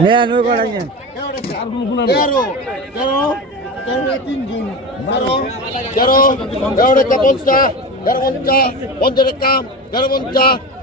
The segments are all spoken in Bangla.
নেন ওই কটা নেন তেরো কাম তেরো পঞ্চাশ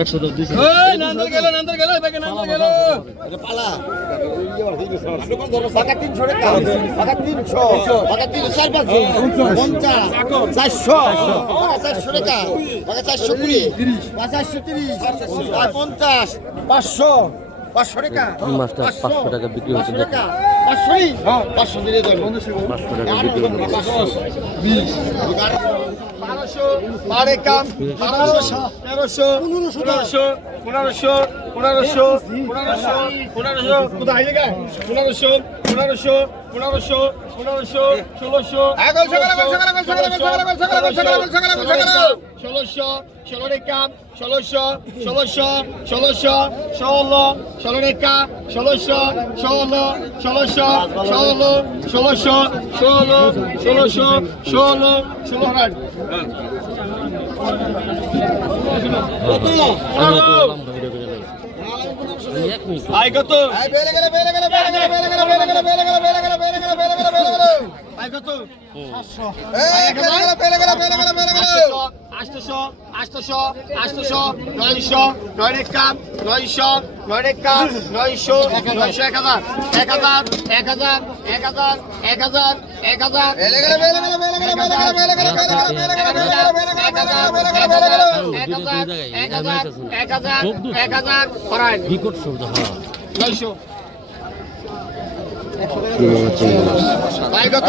একশো দশ দুশো চারশো। চারশো টাকা। চারশো কুড়ি। চারশো তিরিশ। পঞ্চাশ। পাঁচশো। পাঁচশো টাকা। মাছটা পাঁচশো। টাকা বিক্রি হচ্ছে পাঁচশো পাঁচশো টাকা বিক্রি হচ্ছে। বারোশো বারে কাম বারোশো তেরোশো পনেরোশো পনেরোশো পনেরোশো পনেরোশো পনেরোশো কোথায় পনেরোশো পনেরোশো পনেরোশো পনেরোশো ষোলোশো ষোলোশো ষোলো রেখা ষোলোশো ষোলোশো ষোলোশো ষোলো ষোলো রেখা ষোলোশো ষোলো ষোলোশো ষোলো ষোলোশো ষোলো ষোলোশো ষোলো ষোলো হাজার। আষ্টশো আষ্টশো আষ্টশো নয়শো নয় এক কাপ নয়শো নয় এক কাপ নয়শো নয়শো এক হাজার এক হাজার এক হাজার এক হাজার এক হাজার এক হাজার এক হাজার এক হাজার বিকট শব্দ হ্যাঁ নয়শো ভাই কত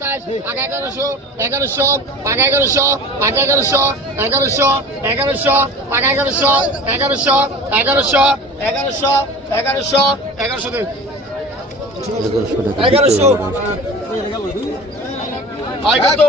পঞ্চাশ পাকা এগারোশো এগারোশো পাকা এগারোশো পাকা এগারোশো এগারোশো এগারোশো পাকা এগারোশো এগারোশো এগারোশো এগারোশো এগারোশো এগারোশো এগারোশো এগারোশো।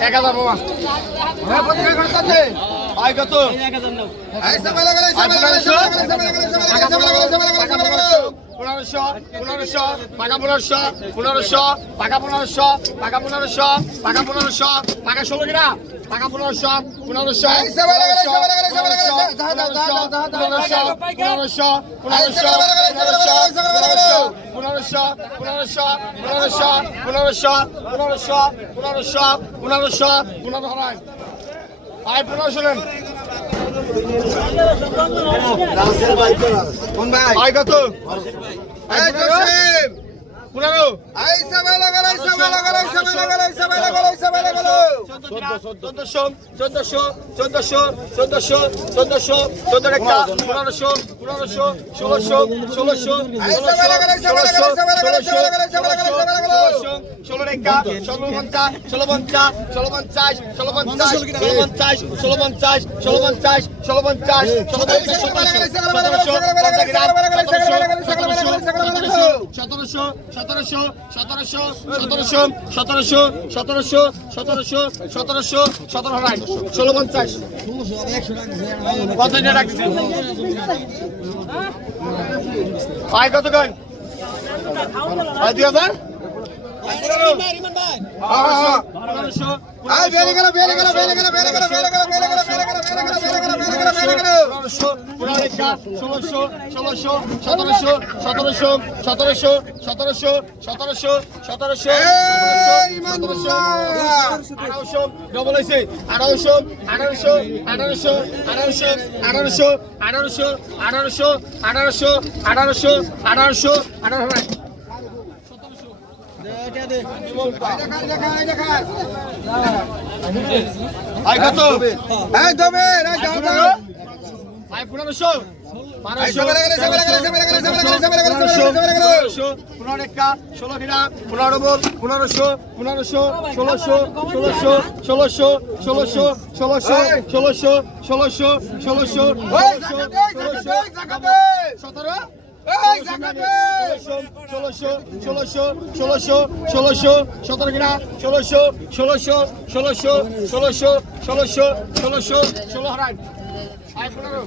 এক হাজার বাবা হ্যাঁ প্রতিকার করতে আয় কত? পনেরোশো। পনেরোশো পাকা পনেরোশো পনেরোশো পাকা পনেরোশো পাকা পনেরোশো পাকা পনেরোশো পাকা ষোলো গ্রাম পাকা পনেরোশো পনেরোশো পনেরোশো পনেরোশো পনেরোশো পনেরোশো পনেরোশো পনেরোশো পনেরোশো পনেরোশো পনেরোশো পনেরোশো পনেরোশো নেন আয় কত লাগালাই সবাই লাগালাই সবাই লাগালাই সবাই লাগালাই 1400 1400 1400 1400 1400 1500 1500 1600 1600 সবাই লাগালাই সবাই লাগালাই সবাই লাগালাই সবাই লাগালাই সবাই সতেরোশো সতেরোশো সতেরোশো সতেরোশো সতেরোশো সতেরোশো সতেরোশো সতেরোশো সতেরো হাজার ষোলো পঞ্চাশ। কত রাখছি। আয় কত কন আর দুই হাজার? সতেরোশো সতেরোশো সতেরোশো সতেরোশো সতেরোশো আঠারোশো ডবল হয়েছে আঠারোশো আঠারোশো আঠারোশো আঠারোশো আঠারোশো আঠারোশো আঠারোশো আঠারোশো আঠারোশো আঠারোশো আঠারোশো আই কত পনেরোশো পনেরোশো ষোলোশো ষোলোশো ষোলোশো ষোলোশো ষোলোশো ষোলোশো ষোলোশো ষোলোশো জাকাতে সতেরো? ষোলোশো ষোলোশো ষোলোশো ষোলোশো সতেরো কিনা? ষোলোশো ষোলোশো ষোলোশো ষোলোশো ষোলোশো ষোলোশো ষোলো পনেরো।